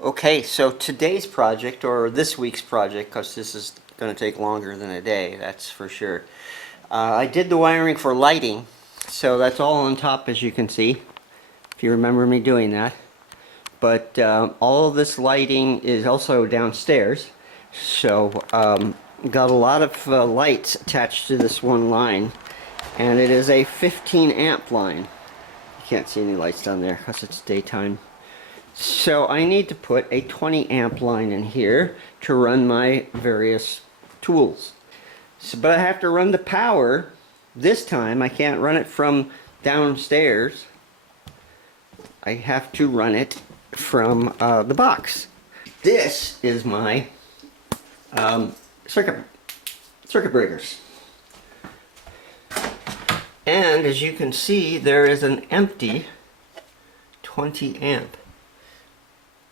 Okay, so today's project, or this week's project, because this is going to take longer than a day, that's for sure. I did the wiring for lighting, so that's all on top, as you can see, if you remember me doing that. But all of this lighting is also downstairs, so got a lot of lights attached to this one line, and it is a 15 amp line. You can't see any lights down there because it's daytime. So I need to put a 20 amp line in here to run my various tools. So, but I have to run the power. This time I can't run it from downstairs. I have to run it from the box. This is my circuit breakers. And as you can see, there is an empty 20 amp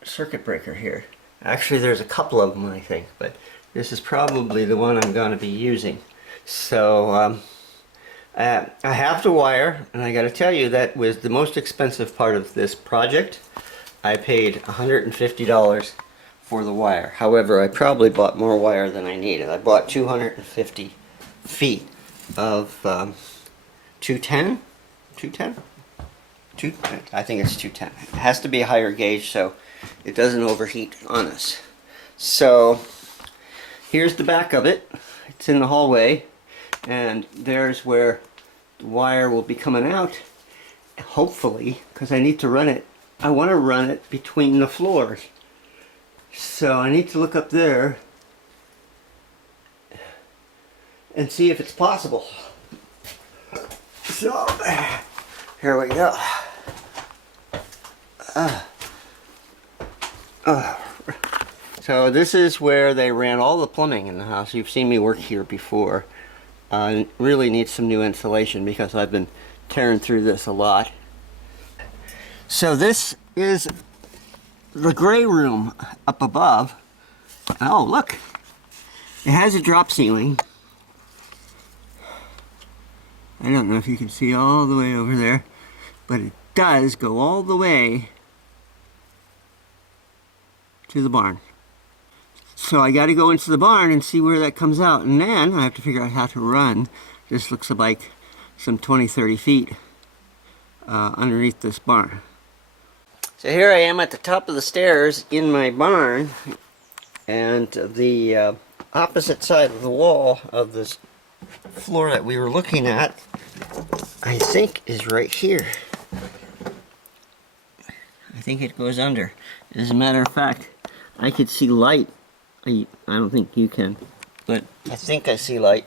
circuit breaker here. Actually, there's a couple of them, I think, but this is probably the one I'm going to be using. So I have the wire, and I got to tell you that was the most expensive part of this project. I paid $150 for the wire. However, I probably bought more wire than I needed. I bought 250 feet of 210? 210? I think it's 210. It has to be a higher gauge so it doesn't overheat on us. So here's the back of it. It's in the hallway, and there's where the wire will be coming out, hopefully, because I need to run it. I want to run it between the floors. So I need to look up there and see if it's possible. So here we go. So this is where they ran all the plumbing in the house. You've seen me work here before. Really needs some new insulation because I've been tearing through this a lot. So this is the gray room up above. Oh, look. It has a drop ceiling. I don't know if you can see all the way over there, but it does go all the way to the barn. So I got to go into the barn and see where that comes out, and then I have to figure out how to run. This looks like some 20-30 feet underneath this barn. So here I am at the top of the stairs in my barn, and the opposite side of the wall of this floor that we were looking at, I think, is right here. I think it goes under. As a matter of fact, I could see light. I don't think you can, but I think I see light.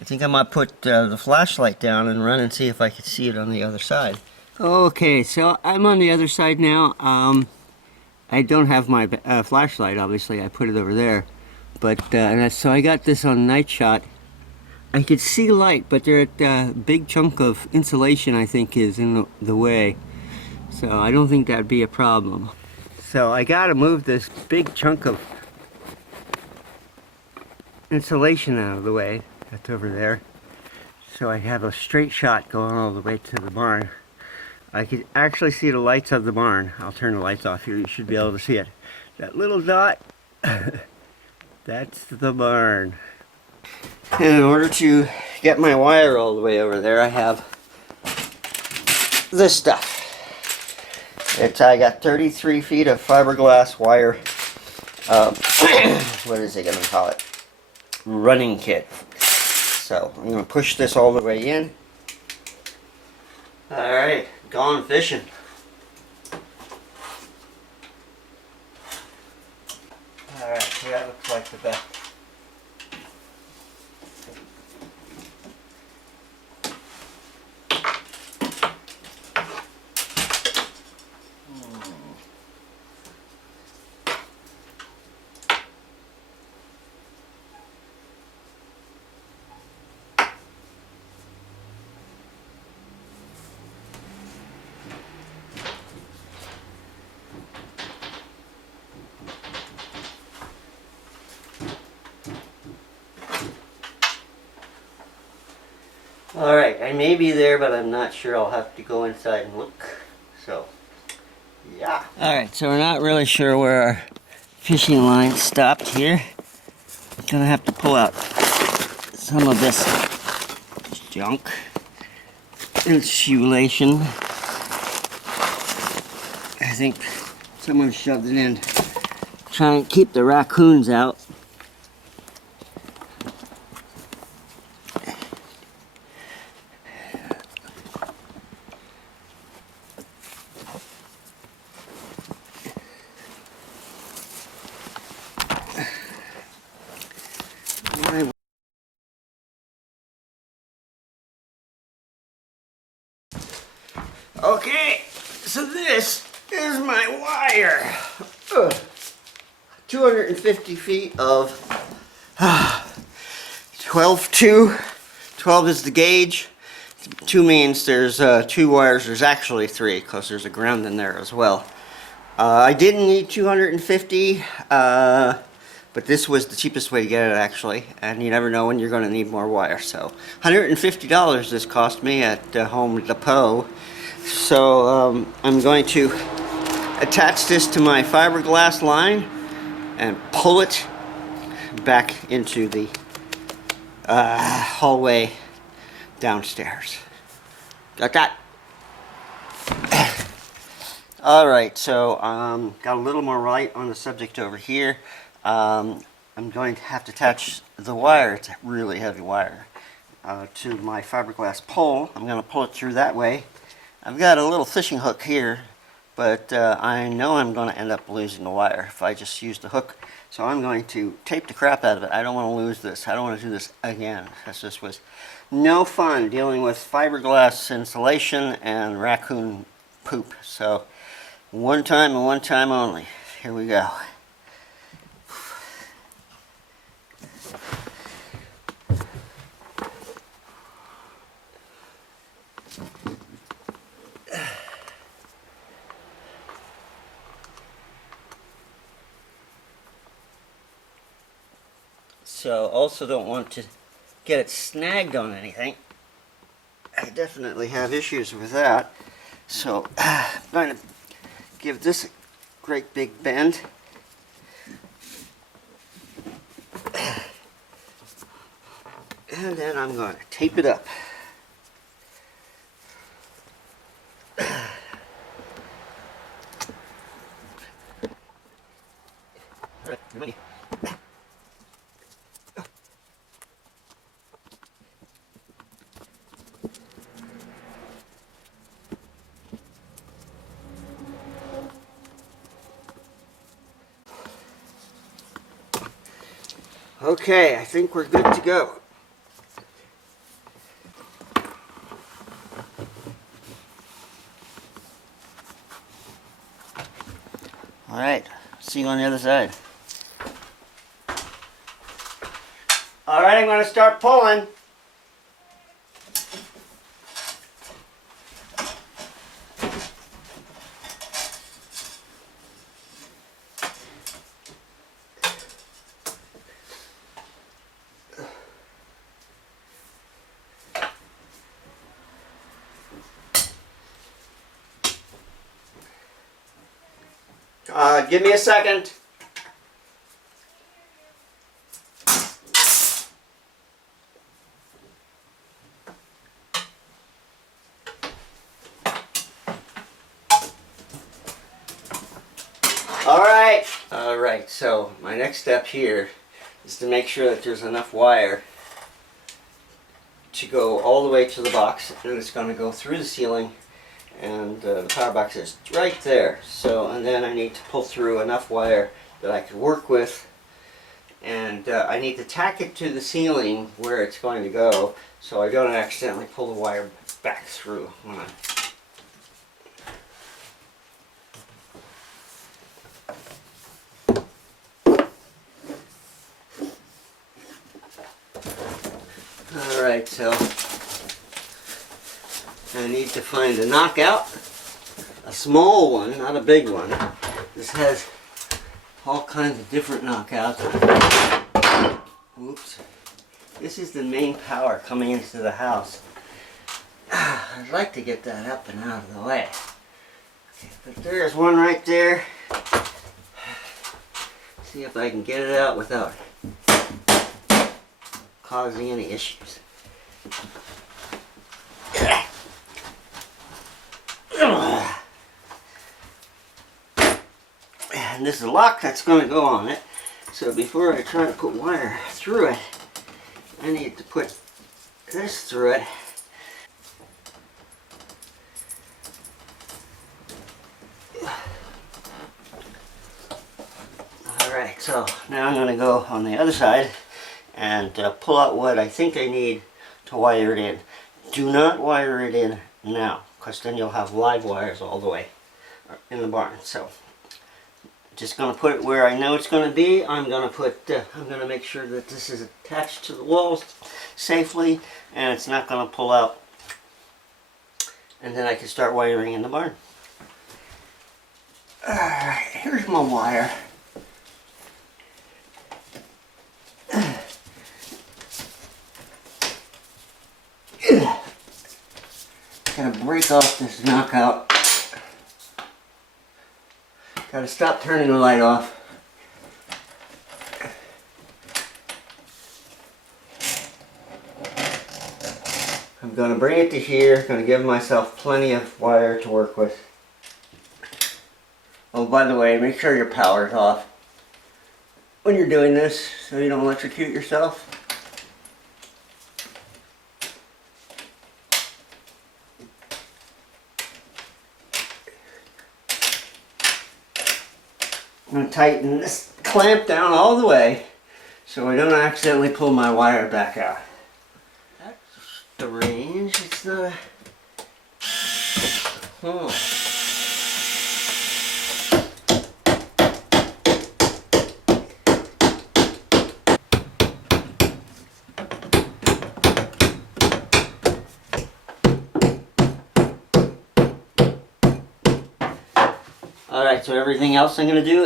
I think I might put the flashlight down and run and see if I can see it on the other side. Okay, so I'm on the other side now. I don't have my flashlight, obviously. I put it over there. But so I got this on night shot. I could see light, but there's a big chunk of insulation, I think, is in the way. So I don't think that'd be a problem. So I gotta move this big chunk of insulation out of the way. That's over there. So I have a straight shot going all the way to the barn. I can actually see the lights of the barn. I'll turn the lights off here. You should be able to see it. That little dot, that's the barn. And in order to get my wire all the way over there, I have this stuff. I got 33 feet of fiberglass wire. What is it going to call it? Running kit. So I'm going to push this all the way in. Alright, gone fishing. Alright, so that looks like the best. Alright, I may be there, but I'm not sure. I'll have to go inside and look. So, Yeah. Alright, so we're not really sure where our fishing line stopped here. Gonna have to pull out some of this junk. Insulation. I think someone shoved it in. Trying to keep the raccoons out. Okay, so this is my wire. 250 feet of 12-2. 12 is the gauge. 2 means there's 2 wires. There's actually 3 because there's a ground in there as well. I didn't need 250, but this was the cheapest way to get it actually. And you never know when you're going to need more wire. So $150 this cost me at Home Depot. So I'm going to attach this to my fiberglass line and pull it back into the hallway downstairs. Got that? Alright, so got a little more light on the subject over here. I'm going to have to attach the wire, it's a really heavy wire, to my fiberglass pole. I'm going to pull it through that way. I've got a little fishing hook here, but I know I'm going to end up losing the wire if I just use the hook. So I'm going to tape the crap out of it. I don't want to lose this. I don't want to do this again. This was no fun dealing with fiberglass insulation and raccoon poop. So one time and one time only. Here we go. So also don't want to get it snagged on anything. I definitely have issues with that. So I'm going to give this a great big bend. And then I'm going to tape it up. Okay, I think we're good to go. Alright, see you on the other side. Alright, I'm going to start pulling. Give me a second. Alright, so my next step here is to make sure that there's enough wire to go all the way to the box, and it's going to go through the ceiling, and the power box is right there. So, and then I need to pull through enough wire that I can work with, and I need to tack it to the ceiling where it's going to go so I don't accidentally pull the wire back through when I Alright, so I need to find a knockout, a small one, not a big one. This has all kinds of different knockouts. Oops. This is the main power coming into the house. I'd like to get that up and out of the way. But there's one right there. See if I can get it out without causing any issues. And this is a lock that's going to go on it. So before I try to put wire through it, I need to put this through it. Alright, so now I'm going to go on the other side and pull out what I think I need to wire it in. Do not wire it in now, because then you'll have live wires all the way in the barn. So just going to put it where I know it's going to be. I'm going to make sure that this is attached to the walls safely and it's not going to pull out. And then I can start wiring in the barn. Alright, here's my wire. Gotta break off this knockout. Gotta stop turning the light off. I'm gonna bring it to here, gonna give myself plenty of wire to work with. Oh, by the way, make sure your power's off when you're doing this so you don't electrocute yourself. I'm going to tighten this clamp down all the way so I don't accidentally pull my wire back out. That's strange. It's not... Oh. Alright, so everything else I'm going to do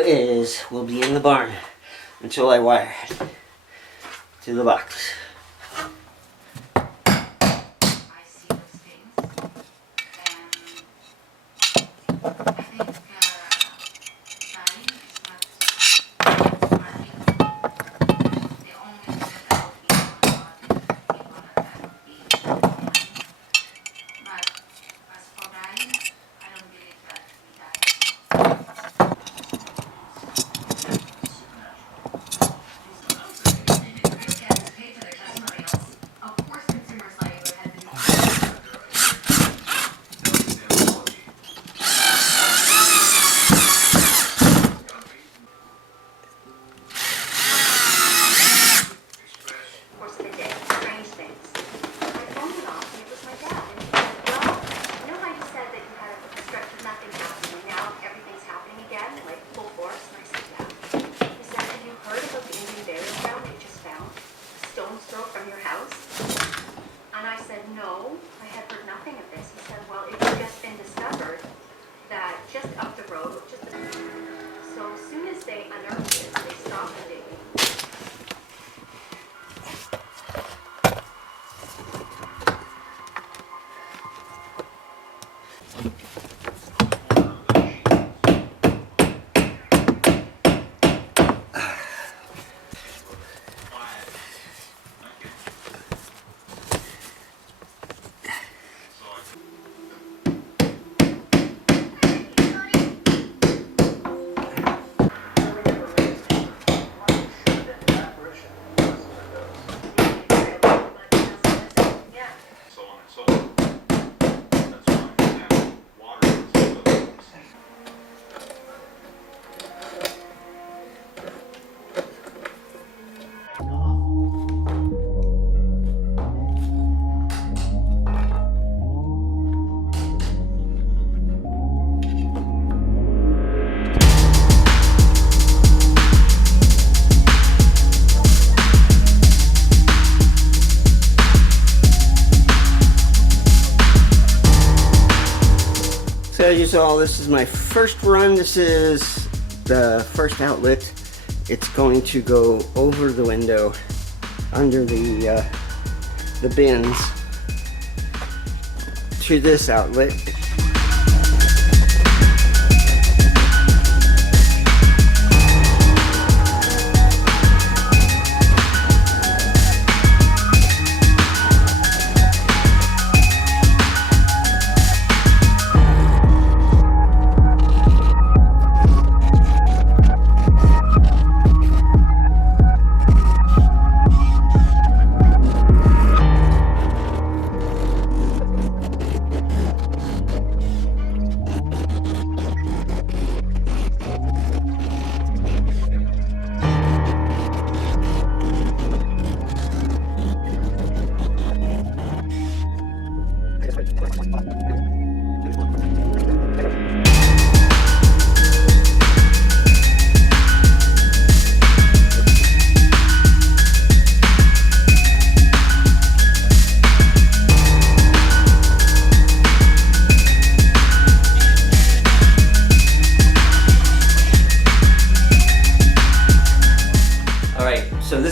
will be in the barn until I wire it to the box. I see those things, and I think dying is not marking. The only thing that would be on that would be online. But as for dying, I don't believe that we die. Of course, consumers' livelihood has been course of the day, strange things. My phone went off and it was my dad. And he said, well, you know how you said that you had a stretch of nothing happening and now everything's happening again, like full force? And I said, yeah. He said, have you heard about the Indian burial ground they just found? A stone's throw from your house? And I said, no, I had heard nothing of this. He said, well, it's just been discovered that just up the road, so as soon as they unearthed it, they stopped the digging. So as you saw, this is my first run. This is the first outlet. It's going to go over the window, under the bins, to this outlet.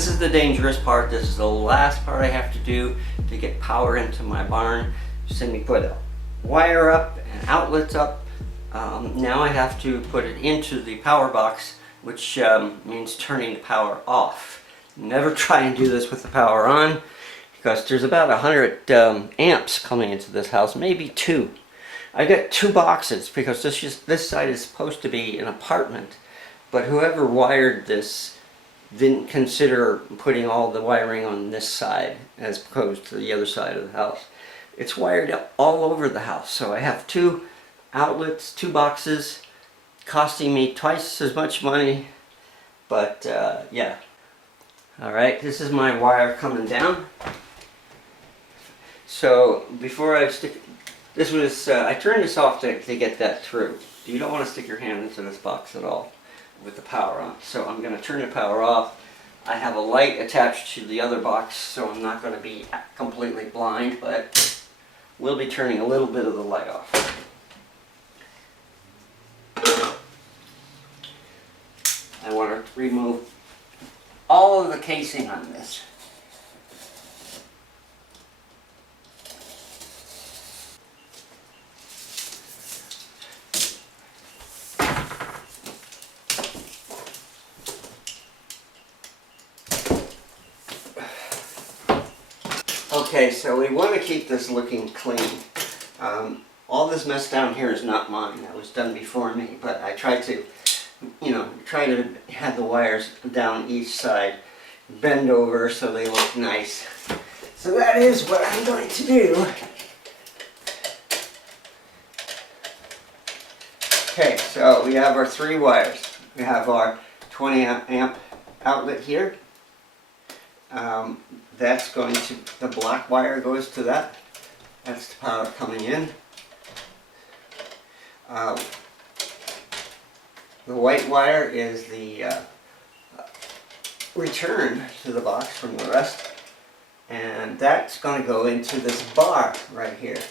this is the dangerous part. This is the last part I have to do to get power into my barn. Just let me put a wire up and outlets up. Now I have to put it into the power box, which means turning the power off. Never try and do this with the power on, because there's about 100 amps coming into this house, maybe 2. I got 2 boxes because this side is supposed to be an apartment, but whoever wired this didn't consider putting all the wiring on this side as opposed to the other side of the house. It's wired up all over the house, so I have 2 outlets, 2 boxes, costing me twice as much money, but yeah. Alright, this is my wire coming down. So before I stick, this was, I turned this off to get that through. You don't want to stick your hand into this box at all with the power on. So I'm going to turn the power off. I have a light attached to the other box, so I'm not going to be completely blind, but we'll be turning a little bit of the light off. I want to remove all of the casing on this. Okay, so we want to keep this looking clean. All this mess down here is not mine. That was done before me, but I tried to, try to have the wires down each side, bend over so they look nice. So that is what I'm going to do. Okay, so we have our 3 wires. We have our 20 amp outlet here. That's going to, the black wire goes to that. That's the power coming in. The white wire is the return to the box from the rest. And that's going to go into this bar right here.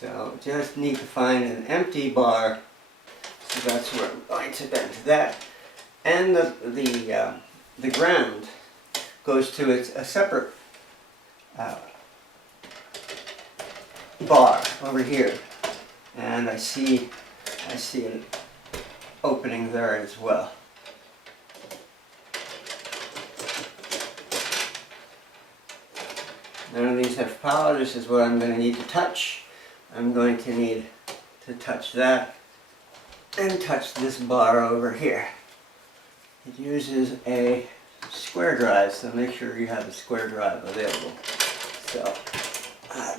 So just need to find an empty bar. So that's where I'm going to bend that. And the ground goes to a separate bar over here, and I see an opening there as well. None of these have power. This is what I'm going to need to touch. I'm going to need to touch that and touch this bar over here. It uses a square drive, so make sure you have a square drive available. So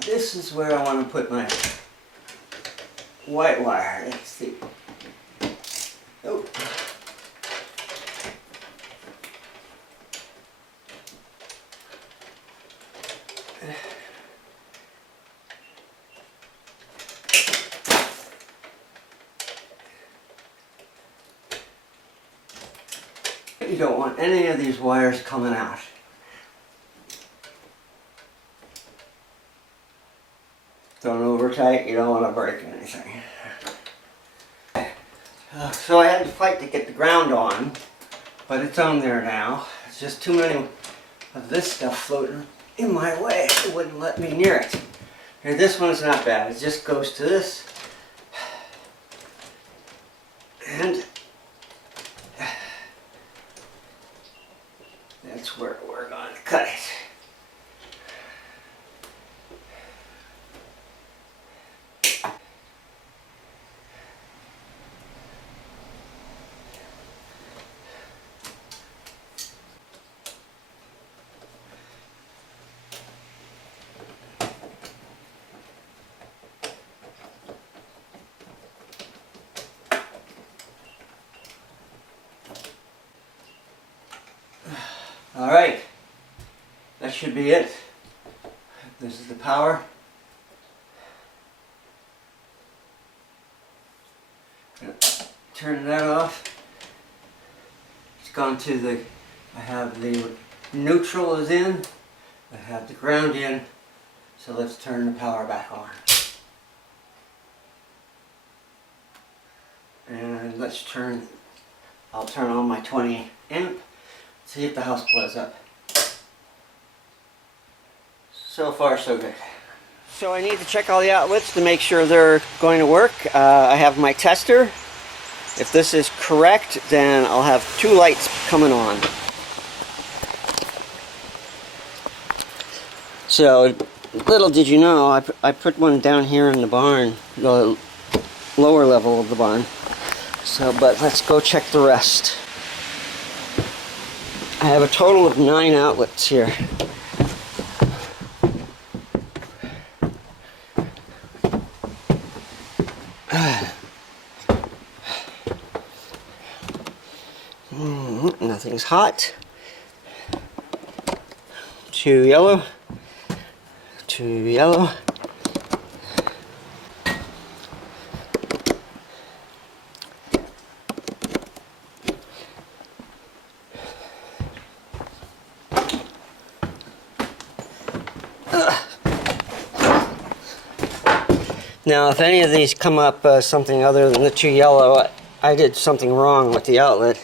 this is where I want to put my white wire. Let's see. Oh. You don't want any of these wires coming out. Don't over tight, you don't want to break anything. So I had to fight to get the ground on, but it's on there now. It's just too many of this stuff floating in my way. It wouldn't let me near it. Here, this one's not bad. It just goes to this. And that's where we're going to cut it. Alright, that should be it. This is the power. Turn that off. It's gone to the, I have the neutral is in, I have the ground in, so let's turn the power back on. And I'll turn on my 20 amp. See if the house blows up. So far, so good. So I need to check all the outlets to make sure they're going to work. I have my tester. If this is correct, then I'll have 2 lights coming on. So, little did you know, I put one down here in the barn, the lower level of the barn. So, but let's go check the rest. I have a total of 9 outlets here. Nothing's hot. 2 yellow. 2 yellow. Now, if any of these come up something other than the 2 yellow, I did something wrong with the outlet.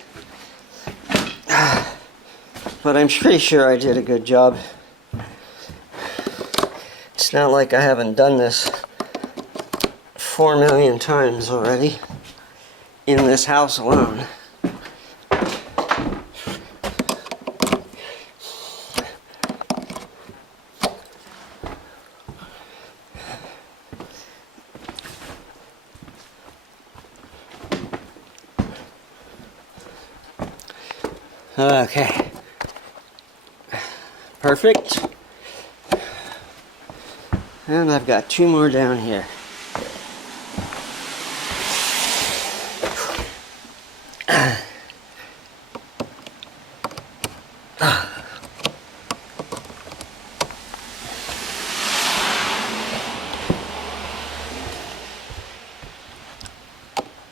But I'm pretty sure I did a good job. It's not like I haven't done this 4 million times already in this house alone. Okay. Perfect. And I've got 2 more down here.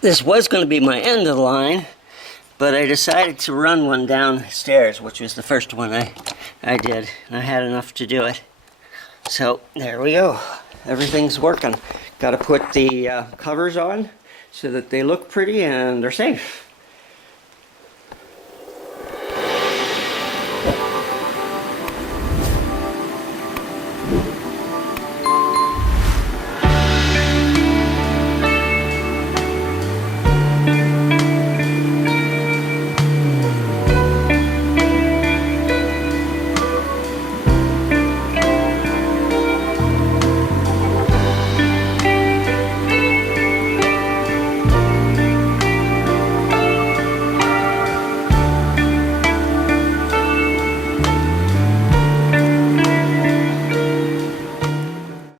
This was going to be my end of the line, but I decided to run one downstairs, which was the first one I did, and I had enough to do it. So there we go. Everything's working. Got to put the covers on so that they look pretty and they're safe.